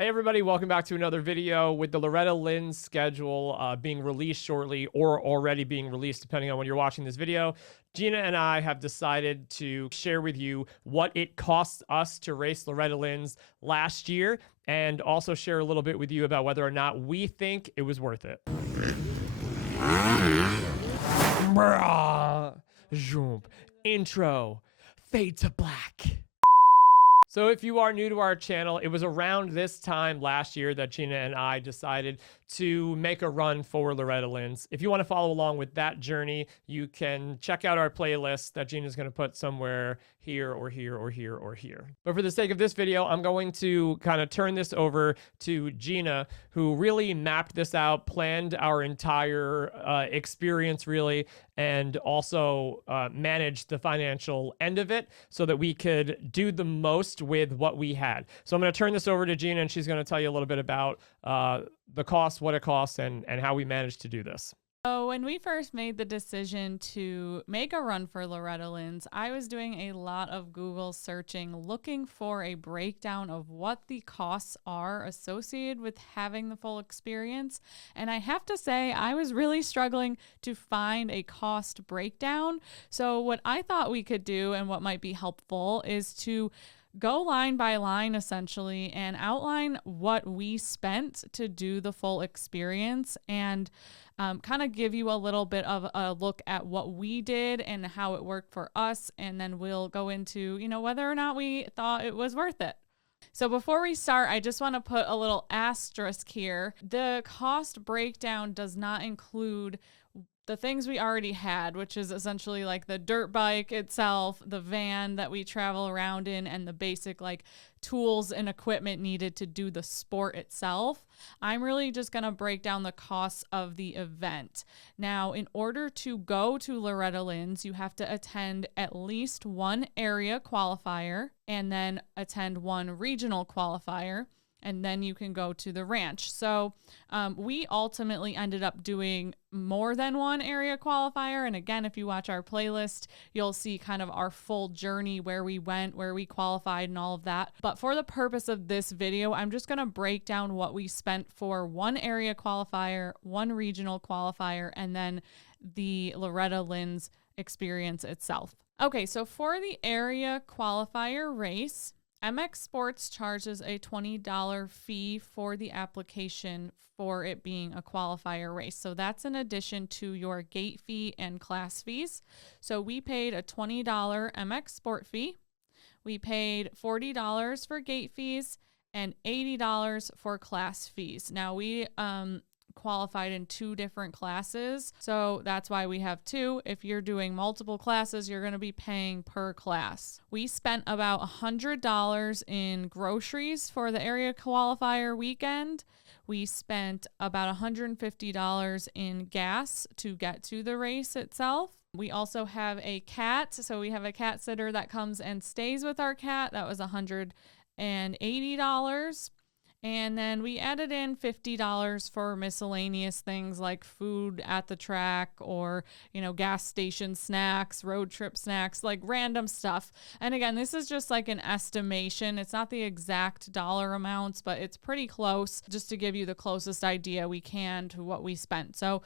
Hey everybody, welcome back to another video. With the Loretta Lynn schedule being released shortly or already being released depending on when you're watching this video, Gina and I have decided to share with you what it cost us to race Loretta Lynn's last year and also share a little bit with you about whether or not we think it was worth it. Jump. Intro. Fade to black. So if you are new to our channel, it was around this time last year that Gina and I decided to make a run for Loretta Lynn's. If you want to follow along with that journey, you can check out our playlist that Gina's going to put somewhere here or here or here or here. But for the sake of this video, I'm going to kind of turn this over to Gina, who really mapped this out, planned our entire experience really, and also managed the financial end of it so that we could do the most with what we had. So I'm going to turn this over to Gina, and she's going to tell you a little bit about the cost, what it costs, and how we managed to do this. So when we first made the decision to make a run for Loretta Lynn's, I was doing a lot of Google searching, looking for a breakdown of what the costs are associated with having the full experience. And I have to say, I was really struggling to find a cost breakdown. So what I thought we could do and what might be helpful is to go line by line essentially and outline what we spent to do the full experience and kind of give you a little bit of a look at what we did and how it worked for us. And then we'll go into, whether or not we thought it was worth it. So before we start, I just want to put a little asterisk here. The cost breakdown does not include the things we already had, which is essentially like the dirt bike itself, the van that we travel around in, and the basic like tools and equipment needed to do the sport itself. I'm really just going to break down the costs of the event. Now, in order to go to Loretta Lynn's, you have to attend at least one area qualifier and then attend one regional qualifier. And then you can go to the ranch. So we ultimately ended up doing more than one area qualifier. And again, if you watch our playlist, you'll see kind of our full journey, where we went, where we qualified and all of that. But for the purpose of this video, I'm just going to break down what we spent for one area qualifier, one regional qualifier, and then the Loretta Lynn's experience itself. Okay, so for the area qualifier race, MX Sports charges a $20 fee for the application for it being a qualifier race. So that's in addition to your gate fee and class fees. So we paid a $20 MX Sport fee. We paid $40 for gate fees and $80 for class fees. Now we qualified in two different classes, so that's why we have two. If you're doing multiple classes, you're going to be paying per class. We spent about $100 in groceries for the area qualifier weekend. We spent about $150 in gas to get to the race itself. We also have a cat, so we have a cat sitter that comes and stays with our cat. That was $180. And then we added in $50 for miscellaneous things like food at the track or, gas station snacks, road trip snacks, like random stuff. And again, this is just like an estimation. It's not the exact dollar amounts, but it's pretty close, just to give you the closest idea we can to what we spent. So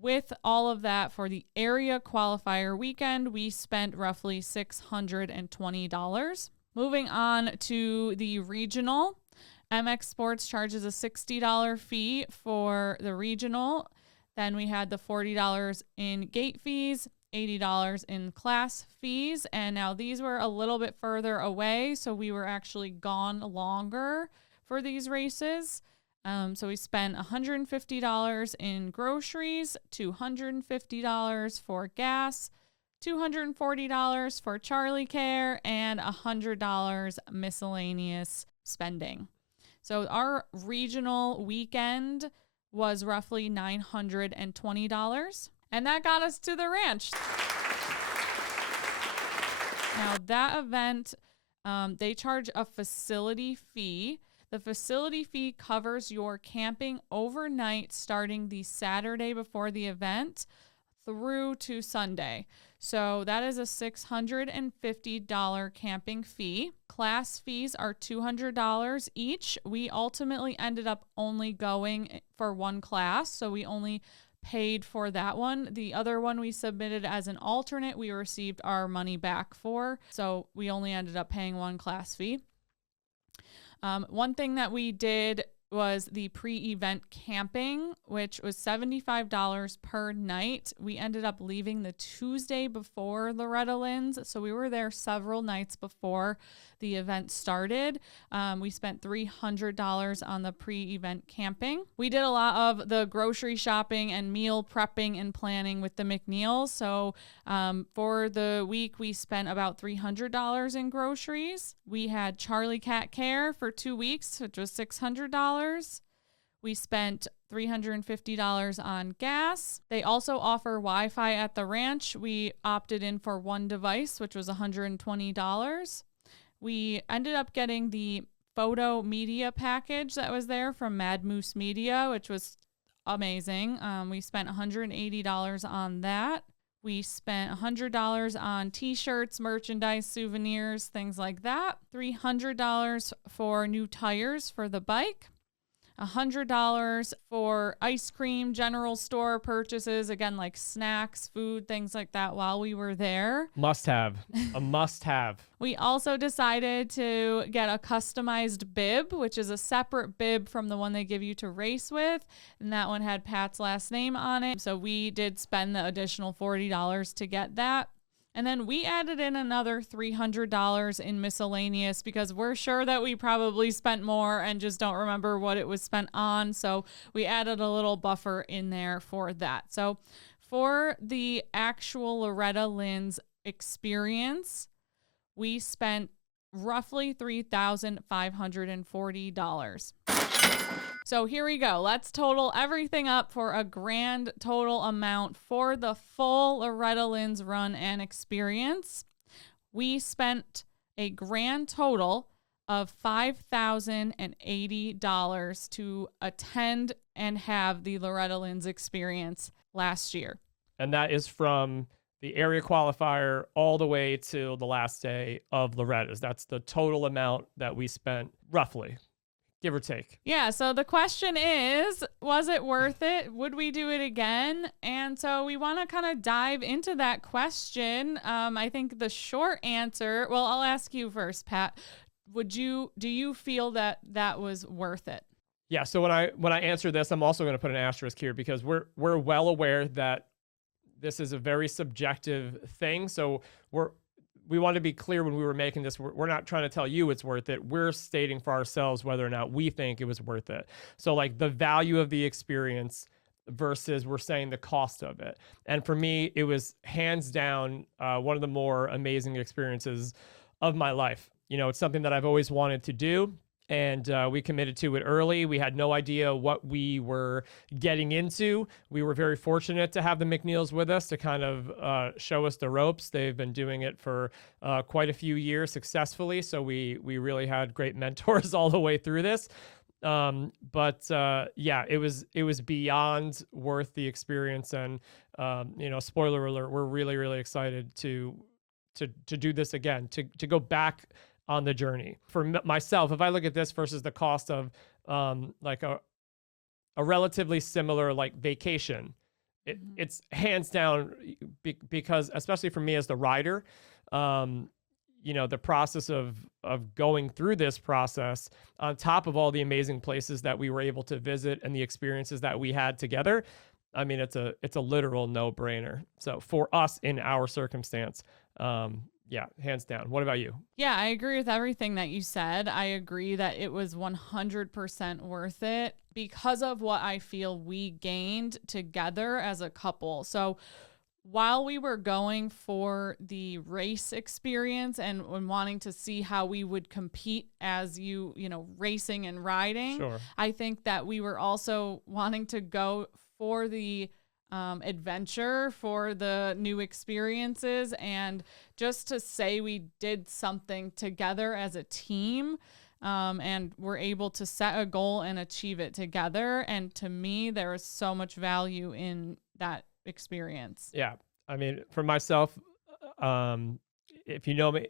with all of that, for the area qualifier weekend, we spent roughly $620. Moving on to the regional, MX Sports charges a $60 fee for the regional. Then we had the $40 in gate fees, $80 in class fees. And now these were a little bit further away, so we were actually gone longer for these races. So we spent $150 in groceries, $250 for gas, $240 for Charlie Care, and $100 miscellaneous spending. So our regional weekend was roughly $920, and that got us to the ranch. Now that event, they charge a facility fee. The facility fee covers your camping overnight starting the Saturday before the event through to Sunday. So that is a $650 camping fee. class fees are $200 each. We ultimately ended up only going for one class, so we only paid for that one. The other one we submitted as an alternate, we received our money back for, so we only ended up paying one class fee. One thing that we did was the pre-event camping, which was $75 per night. We ended up leaving the Tuesday before Loretta Lynn's, so we were there several nights before the event started. We spent $300 on the pre-event camping. We did a lot of the grocery shopping and meal prepping and planning with the McNeils. So for the week, we spent about $300 in groceries. We had Charlie Cat Care for 2 weeks, which was $600. We spent $350 on gas. They also offer Wi-Fi at the ranch. We opted in for one device, which was $120. We ended up getting the photo media package that was there from Mad Moose Media, which was amazing. We spent $180 on that. We spent $100 on t-shirts, merchandise, souvenirs, things like that. $300 for new tires for the bike. $100 for ice cream, general store purchases, again, like snacks, food, things like that while we were there. Must have. A must have. We also decided to get a customized bib, which is a separate bib from the one they give you to race with. And that one had Pat's last name on it. So we did spend the additional $40 to get that. And then we added in another $300 in miscellaneous because we're sure that we probably spent more and just don't remember what it was spent on. So we added a little buffer in there for that. So for the actual Loretta Lynn's experience, we spent roughly $3,540. So here we go. Let's total everything up for a grand total amount for the full Loretta Lynn's run and experience. We spent a grand total of $5,080 to attend and have the Loretta Lynn's experience last year. And that is from the area qualifier all the way to the last day of Loretta's. That's the total amount that we spent, roughly, give or take. Yeah, so the question is, was it worth it? Would we do it again? And so we want to kind of dive into that question. I think the short answer, well, I'll ask you first, Pat. Do you feel that that was worth it? Yeah, so when I answer this, I'm also going to put an asterisk here because we're well aware that this is a very subjective thing. So we want to be clear when we were making this. We're not trying to tell you it's worth it. We're stating for ourselves whether or not we think it was worth it. So like the value of the experience versus we're saying the cost of it. And for me, it was hands down one of the more amazing experiences of my life. You know, it's something that I've always wanted to do. And we committed to it early. We had no idea what we were getting into. We were very fortunate to have the McNeils with us to kind of show us the ropes. They've been doing it for quite a few years successfully. So we really had great mentors all the way through this. Yeah, it was beyond worth the experience. And, you know, spoiler alert, we're really, really excited to do this again, to go back on the journey. For myself, if I look at this versus the cost of like a relatively similar like vacation, it's hands down because especially for me as the rider, you know, the process of going through this process on top of all the amazing places that we were able to visit and the experiences that we had together, I mean, it's a literal no-brainer. So for us in our circumstance, yeah, hands down. What about you? Yeah, I agree with everything that you said. I agree that it was 100% worth it because of what I feel we gained together as a couple. So while we were going for the race experience and wanting to see how we would compete as you know, racing and riding, Sure. I think that we were also wanting to go for the adventure, for the new experiences, and just to say we did something together as a team, and we're able to set a goal and achieve it together. And to me, there is so much value in that experience. Yeah. I mean, for myself, if you know me,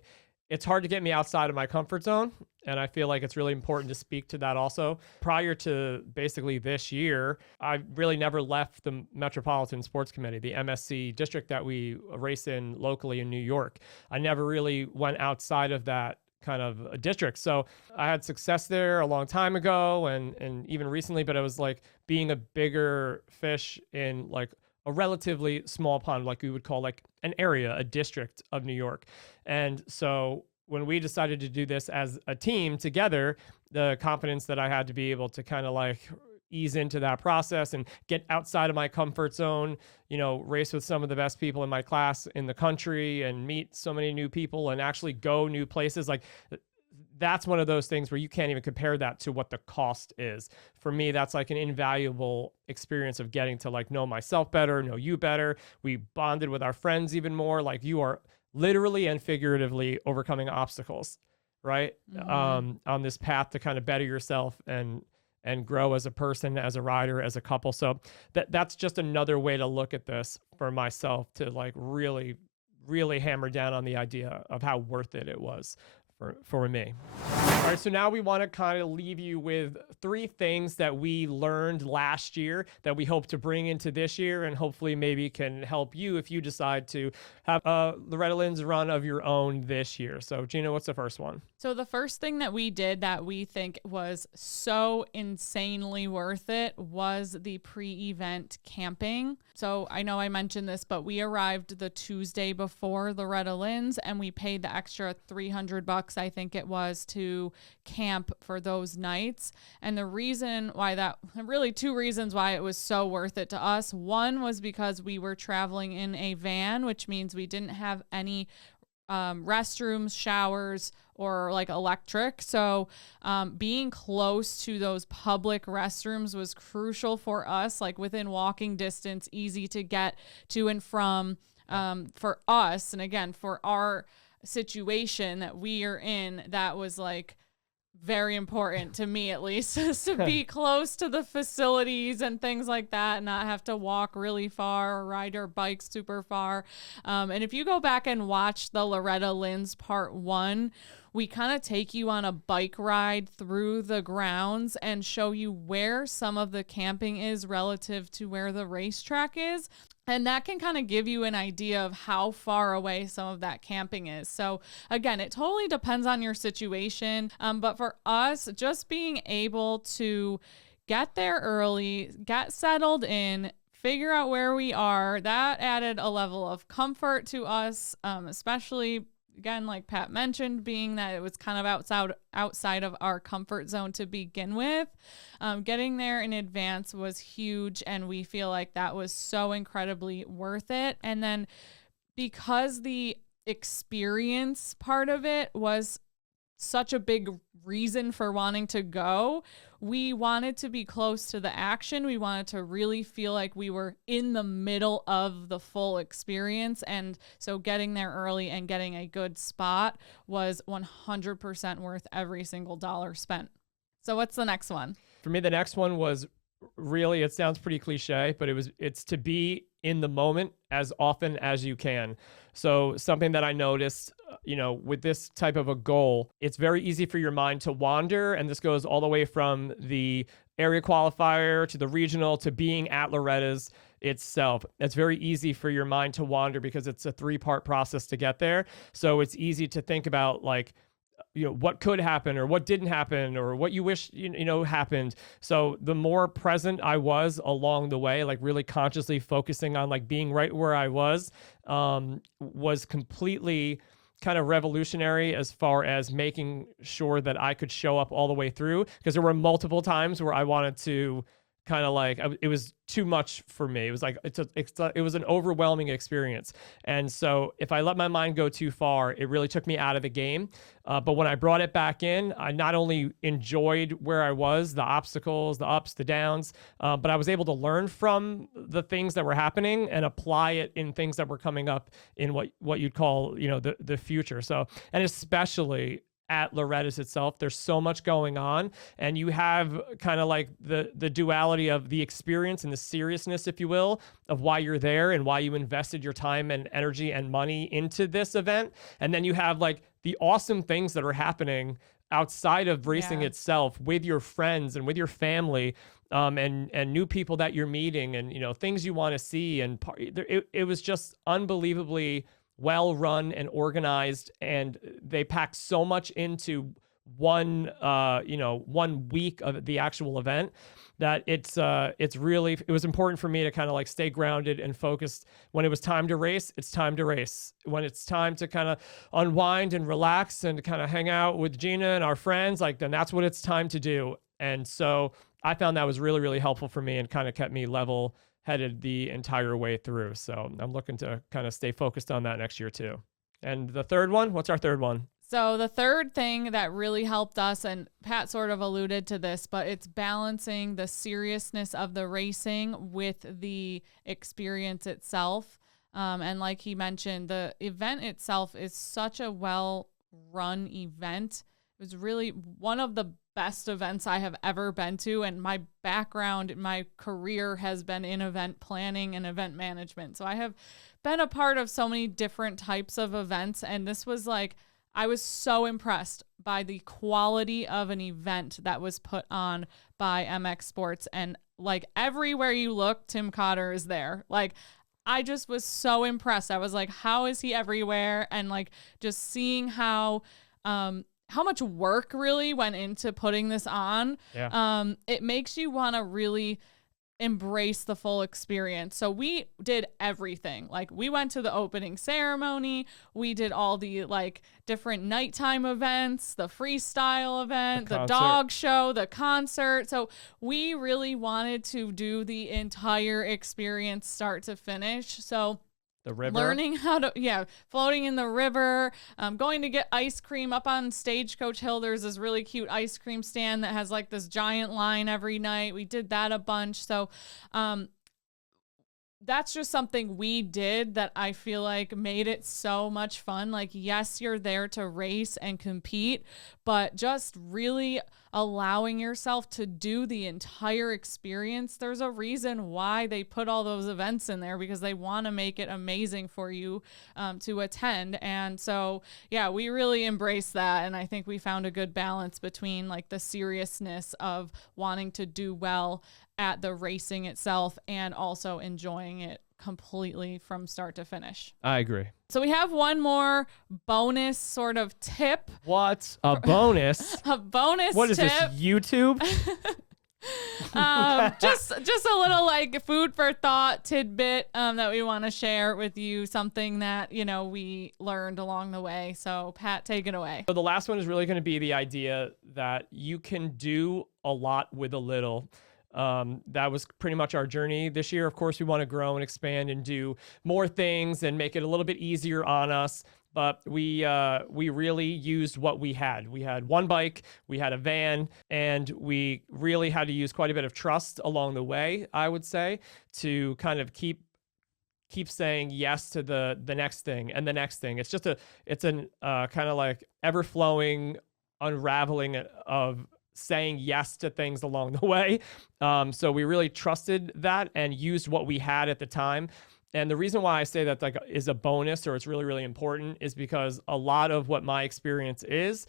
it's hard to get me outside of my comfort zone. And I feel like it's really important to speak to that also. Prior to basically this year, I really never left the Metropolitan Sports Committee, the MSC district that we race in locally in New York. I never really went outside of that kind of a district. So I had success there a long time ago and even recently, but it was like being a bigger fish in like a relatively small pond, like we would call like an area, a district of New York. And so when we decided to do this as a team together, the confidence that I had to be able to kind of like ease into that process and get outside of my comfort zone, you know, race with some of the best people in my class in the country and meet so many new people and actually go new places. Like that's one of those things where you can't even compare that to what the cost is. For me, that's like an invaluable experience of getting to like know myself better, know you better. We bonded with our friends even more. Like you are literally and figuratively overcoming obstacles, right? On this path to kind of better yourself and grow as a person, as a rider, as a couple. So that's just another way to look at this for myself, to like really, really hammer down on the idea of how worth it was for me. All right, so now we want to kind of leave you with 3 things that we learned last year that we hope to bring into this year, and hopefully maybe can help you if you decide to have Loretta Lynn's run of your own this year. So Gina, what's the first one? So the first thing that we did that we think was so insanely worth it was the pre-event camping. So I know I mentioned this, but we arrived the Tuesday before Loretta Lynn's and we paid the extra $300, I think it was, to camp for those nights. And the reason why really 2 reasons why it was so worth it to us. One was because we were traveling in a van, which means we didn't have any restrooms, showers, or like electric. So being close to those public restrooms was crucial for us, like within walking distance, easy to get to and from for us. And again, for our situation that we are in, that was like very important to me, at least, is to be close to the facilities and things like that and not have to walk really far or ride our bikes super far. And if you go back and watch the Loretta Lynn's part 1, we kind of take you on a bike ride through the grounds and show you where some of the camping is relative to where the racetrack is. And that can kind of give you an idea of how far away some of that camping is. So again, it totally depends on your situation. But for us, just being able to get there early, get settled in, figure out where we are, that added a level of comfort to us, especially, again, like Pat mentioned, being that it was kind of outside of our comfort zone to begin with. Getting there in advance was huge, and we feel like that was so incredibly worth it. And then because the experience part of it was such a big reason for wanting to go, we wanted to be close to the action. We wanted to really feel like we were in the middle of the full experience. And so getting there early and getting a good spot was 100% worth every single dollar spent. So what's the next one? For me, the next one was really, it sounds pretty cliche, but it's to be in the moment as often as you can. So something that I noticed, you know, with this type of a goal, it's very easy for your mind to wander. And this goes all the way from the area qualifier to the regional to being at Loretta's itself. It's very easy for your mind to wander because it's a 3-part process to get there. So it's easy to think about like, you know, what could happen or what didn't happen or what you wish, you know, happened. So the more present I was along the way, like really consciously focusing on like being right where I was completely kind of revolutionary as far as making sure that I could show up all the way through, because there were multiple times where I wanted to kind of like, it was too much for me. It was like, it was an overwhelming experience. And so if I let my mind go too far, it really took me out of the game. But when I brought it back in, I not only enjoyed where I was, the obstacles, the ups, the downs, but I was able to learn from the things that were happening and apply it in things that were coming up in what you'd call, you know, the future. So, and especially at Loretta's itself, there's so much going on, and you have kind of like the duality of the experience and the seriousness, if you will, of why you're there and why you invested your time and energy and money into this event. And then you have like the awesome things that are happening outside of racing Yeah. itself with your friends and with your family, and new people that you're meeting, and things you want to see. And it was just unbelievably well run and organized, and they packed so much into one 1 week of the actual event, that it was important for me to kind of like stay grounded and focused. When it was time to race, it's time to race. When it's time to kind of unwind and relax and kind of hang out with Gina and our friends, like, then that's what it's time to do. And so I found that was really, really helpful for me and kind of kept me level headed the entire way through. So I'm looking to kind of stay focused on that next year too. And the third one, what's our third one? So the third thing that really helped us, and Pat sort of alluded to this, but it's balancing the seriousness of the racing with the experience itself. And like he mentioned, the event itself is such a well-run event. It was really one of the best events I have ever been to, and my background, my career has been in event planning and event management. So I have been a part of so many different types of events, and this was like, I was so impressed by the quality of an event that was put on by MX Sports. And like everywhere you look, Tim Cotter is there. Like, I just was so impressed. I was like, how is he everywhere? And like just seeing how much work really went into putting this on. Yeah. It makes you want to really embrace the full experience. So we did everything. Like, we went to the opening ceremony, we did all the like different nighttime events, the freestyle event, the dog show, the concert. So we really wanted to do the entire experience start to finish. So the river, learning how to, floating in the river, going to get ice cream up on Stagecoach Hill. There's this really cute ice cream stand that has like this giant line every night. We did that a bunch. So, that's just something we did that I feel like made it so much fun. Like, yes, you're there to race and compete, but just really allowing yourself to do the entire experience. There's a reason why they put all those events in there, because they want to make it amazing for you to attend. And so, yeah, we really embraced that. And I think we found a good balance between like the seriousness of wanting to do well at the racing itself and also enjoying it completely from start to finish. I agree. So we have one more bonus sort of tip. What? A bonus? A bonus What is tip. this, YouTube? Just a little like food for thought tidbit that we want to share with you, something that, we learned along the way. So Pat, take it away. So the last one is really going to be the idea that you can do a lot with a little. That was pretty much our journey this year. Of course, we want to grow and expand and do more things and make it a little bit easier on us. But we really used what we had. We had one bike, we had a van, and we really had to use quite a bit of trust along the way, I would say, to kind of keep saying yes to the next thing and the next thing. It's an kind of like ever-flowing unraveling of saying yes to things along the way. So we really trusted that and used what we had at the time. And the reason why I say that like is a bonus, or it's really, really important, is because a lot of what my experience is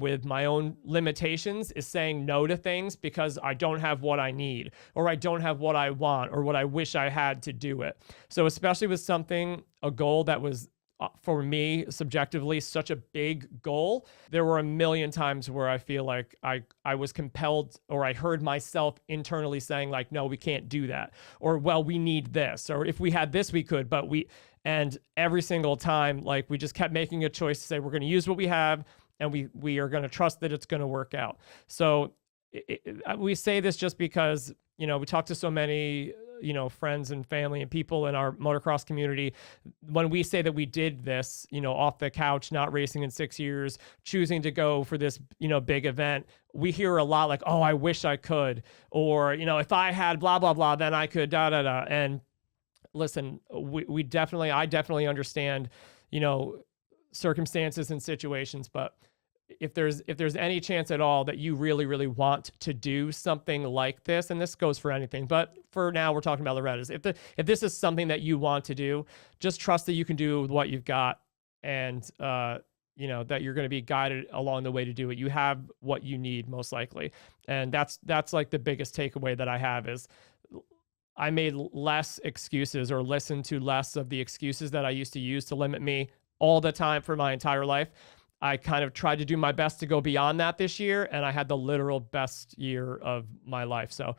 with my own limitations is saying no to things because I don't have what I need, or I don't have what I want, or what I wish I had to do it. So especially with a goal that was for me subjectively such a big goal, there were a million times where I feel like I was compelled, or I heard myself internally saying like, no, we can't do that, or well, we need this, or if we had this we could, but and every single time, like, we just kept making a choice to say we're going to use what we have, and we are going to trust that it's going to work out. So we say this just because we talk to so many friends and family and people in our motocross community. When we say that we did this, off the couch, not racing in 6 years, choosing to go for this, big event, we hear a lot like, oh, I wish I could, or, if I had blah, blah, blah, then I could da, da, da. And listen, I definitely understand, circumstances and situations, but if there's any chance at all that you really, really want to do something like this, and this goes for anything, but for now we're talking about Loretta's, if this is something that you want to do, just trust that you can do what you've got, and you know, that you're going to be guided along the way to do it. You have what you need most likely. And that's like the biggest takeaway that I have is I made less excuses or listened to less of the excuses that I used to use to limit me all the time for my entire life. I kind of tried to do my best to go beyond that this year, and I had the literal best year of my life. So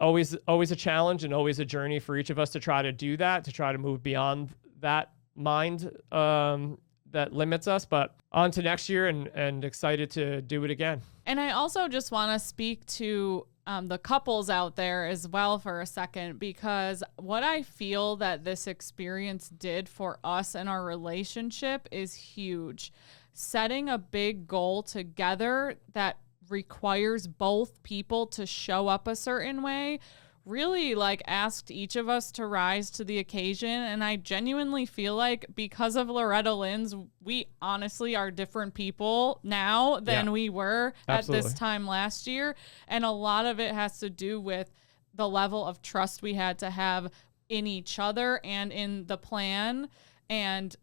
always a challenge and always a journey for each of us to try to do that, to try to move beyond that mind that limits us. But on to next year, and excited to do it again. And I also just want to speak to the couples out there as well for a second, because what I feel that this experience did for us and our relationship is huge. Setting a big goal together that requires both people to show up a certain way really like asked each of us to rise to the occasion. And I genuinely feel like because of Loretta Lynn's, we honestly are different people now than we were at this time last year. And a lot of it has to do with the level of trust we had to have in each other and in the plan. And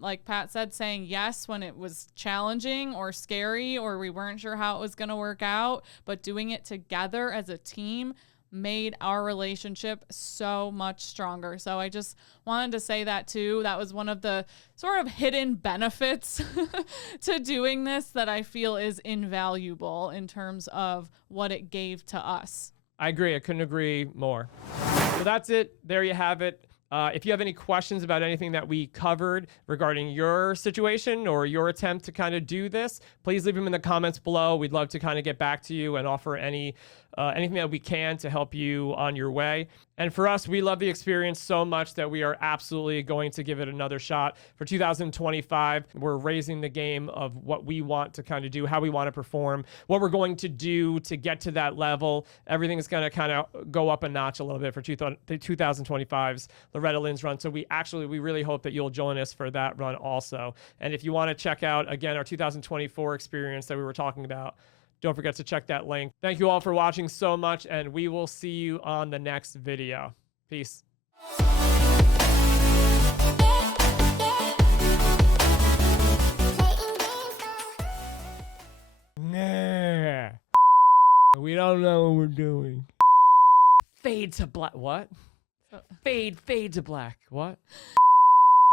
like Pat said, saying yes when it was challenging or scary or we weren't sure how it was going to work out, but doing it together as a team made our relationship so much stronger. So I just wanted to say that too. That was one of the sort of hidden benefits to doing this that I feel is invaluable in terms of what it gave to us. I agree. I couldn't agree more. So that's it. There you have it. If you have any questions about anything that we covered regarding your situation or your attempt to kind of do this, please leave them in the comments below. We'd love to kind of get back to you and offer anything that we can to help you on your way. And for us, we love the experience so much that we are absolutely going to give it another shot. For 2025, we're raising the game of what we want to kind of do, how we want to perform, what we're going to do to get to that level. Everything is going to kind of go up a notch a little bit for 2025's Loretta Lynn's run. So we really hope that you'll join us for that run also. And if you want to check out, again, our 2024 experience that we were talking about, don't forget to check that link. Thank you all for watching so much, and we will see you on the next video. Peace. Nah. We don't know what we're doing. Fade to black. What? Fade to black. What?